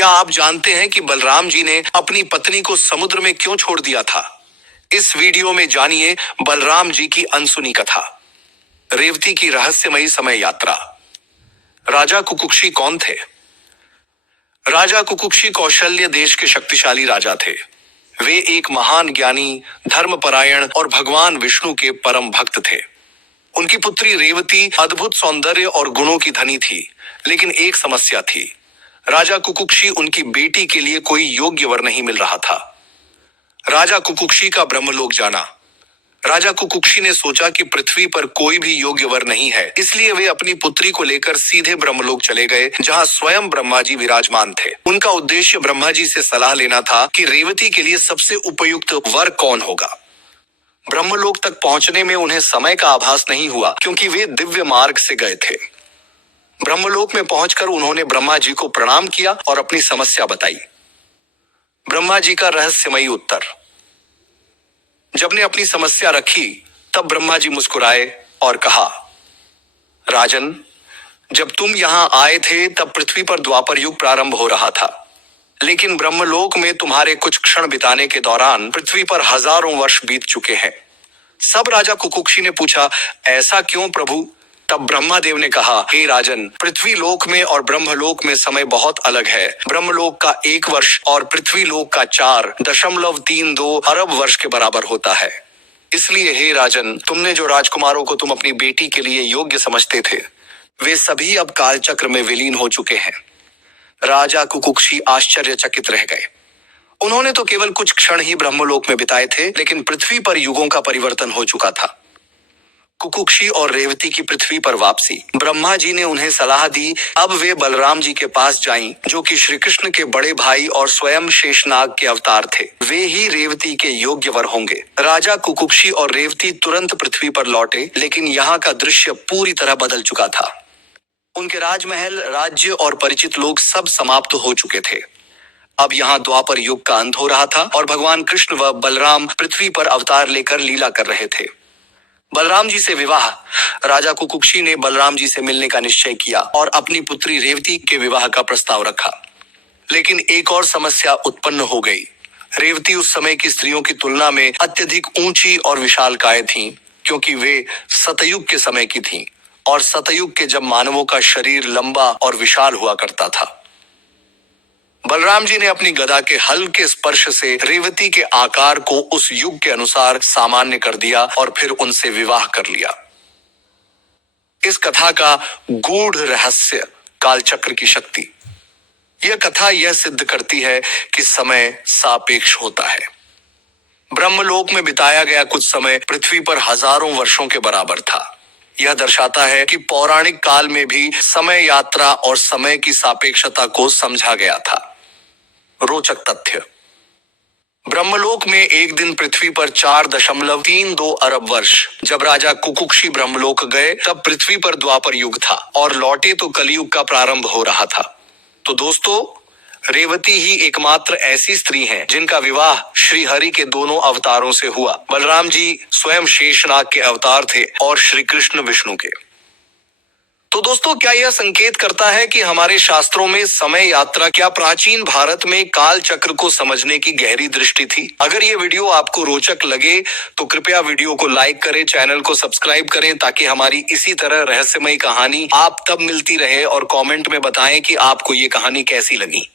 क्या आप जानते हैं कि बलराम जी ने अपनी पत्नी को समुद्र में क्यों छोड़ दिया था? इस वीडियो में जानिए बलराम जी की अनसुनी कथा, रेवती की रहस्यमयी समय यात्रा। राजा कुकुक्षी कौन थे? राजा कुकुक्षी कौशल्य देश के शक्तिशाली राजा थे। वे एक महान ज्ञानी, धर्मपरायण और भगवान विष्णु के परम भक्त थे। उनकी पुत्री रेवती अद्भुत सौंदर्य और गुणों की धनी थी, लेकिन एक समस्या थी। राजा कुकुक्षी उनकी बेटी के लिए कोई योग्य वर नहीं मिल रहा था। राजा कुकुक्षी का ब्रह्मलोक जाना। राजा कुकुक्षी ने सोचा कि पृथ्वी पर कोई भी योग्य वर नहीं है, इसलिए वे अपनी पुत्री को लेकर सीधे ब्रह्मलोक चले गए, जहां स्वयं ब्रह्मा जी विराजमान थे। उनका उद्देश्य ब्रह्मा जी से सलाह लेना था कि रेवती के लिए सबसे उपयुक्त वर कौन होगा। ब्रह्मलोक तक पहुंचने में उन्हें समय का आभास नहीं हुआ, क्योंकि वे दिव्य मार्ग से गए थे। ब्रह्मलोक में पहुंचकर उन्होंने ब्रह्मा जी को प्रणाम किया और अपनी समस्या बताई। ब्रह्मा जी का रहस्यमयी उत्तर। जब ने अपनी समस्या रखी, तब ब्रह्मा जी मुस्कुराए और कहा, राजन, जब तुम यहां आए थे तब पृथ्वी पर द्वापर युग प्रारंभ हो रहा था, लेकिन ब्रह्मलोक में तुम्हारे कुछ क्षण बिताने के दौरान पृथ्वी पर हजारों वर्ष बीत चुके हैं। सब राजा कुकुक्षी ने पूछा, ऐसा क्यों प्रभु? तब ब्रह्मादेव ने कहा, हे राजन, पृथ्वी लोक में और ब्रह्मलोक में समय बहुत अलग है। ब्रह्मलोक का 1 वर्ष और पृथ्वी लोक का 4.32 अरब वर्ष के बराबर होता है। इसलिए हे राजन, तुमने जो राजकुमारों को तुम अपनी बेटी के लिए योग्य समझते थे, वे सभी अब कालचक्र में विलीन हो चुके हैं। राजा कुकुक्षी आश्चर्यचकित रह गए। उन्होंने तो केवल कुछ क्षण ही ब्रह्मलोक में बिताए थे, लेकिन पृथ्वी पर युगों का परिवर्तन हो चुका था। कुकुक्षी और रेवती की पृथ्वी पर वापसी। ब्रह्मा जी ने उन्हें सलाह दी, अब वे बलराम जी के पास जाएं, जो कि श्री कृष्ण के बड़े भाई और स्वयं शेषनाग के अवतार थे। वे ही रेवती के योग्य वर होंगे। राजा कुकुक्षी और रेवती तुरंत पृथ्वी पर लौटे, लेकिन यहाँ का दृश्य पूरी तरह बदल चुका था। उनके राजमहल, राज्य और परिचित लोग सब समाप्त हो चुके थे। अब यहाँ द्वापर युग का अंत हो रहा था और भगवान कृष्ण व बलराम पृथ्वी पर अवतार लेकर लीला कर रहे थे। बलराम जी से विवाह। राजा कुकुक्षी ने बलराम जी से मिलने का निश्चय किया और अपनी पुत्री रेवती के विवाह का प्रस्ताव रखा। लेकिन एक और समस्या उत्पन्न हो गई। रेवती उस समय की स्त्रियों की तुलना में अत्यधिक ऊंची और विशालकाय थीं, क्योंकि वे सतयुग के समय की थीं, और सतयुग के जब मानवों का शरीर लंबा और विशाल हुआ करता था। बलराम जी ने अपनी गदा के हल्के स्पर्श से रेवती के आकार को उस युग के अनुसार सामान्य कर दिया और फिर उनसे विवाह कर लिया। इस कथा का गूढ़ रहस्य कालचक्र की शक्ति। यह कथा यह सिद्ध करती है कि समय सापेक्ष होता है। ब्रह्मलोक में बिताया गया कुछ समय पृथ्वी पर हजारों वर्षों के बराबर था। यह दर्शाता है कि पौराणिक काल में भी समय यात्रा और समय की सापेक्षता को समझा गया था। रोचक तथ्य। ब्रह्मलोक में एक दिन पृथ्वी पर 4.32 अरब वर्ष। जब राजा कुकुक्षी ब्रह्मलोक गए, तब पृथ्वी पर द्वापर युग था और लौटे तो कलयुग का प्रारंभ हो रहा था। तो दोस्तों, रेवती ही एकमात्र ऐसी स्त्री हैं जिनका विवाह श्री हरि के दोनों अवतारों से हुआ। बलराम जी स्वयं शेषनाग के अवतार थे और श्री कृष्ण विष्णु के। तो दोस्तों, क्या यह संकेत करता है कि हमारे शास्त्रों में समय यात्रा क्या प्राचीन भारत में काल चक्र को समझने की गहरी दृष्टि थी? अगर ये वीडियो आपको रोचक लगे तो कृपया वीडियो को लाइक करें, चैनल को सब्सक्राइब करें, ताकि हमारी इसी तरह रहस्यमयी कहानी आप तब मिलती रहे, और कमेंट में बताएं कि आपको ये कहानी कैसी लगी।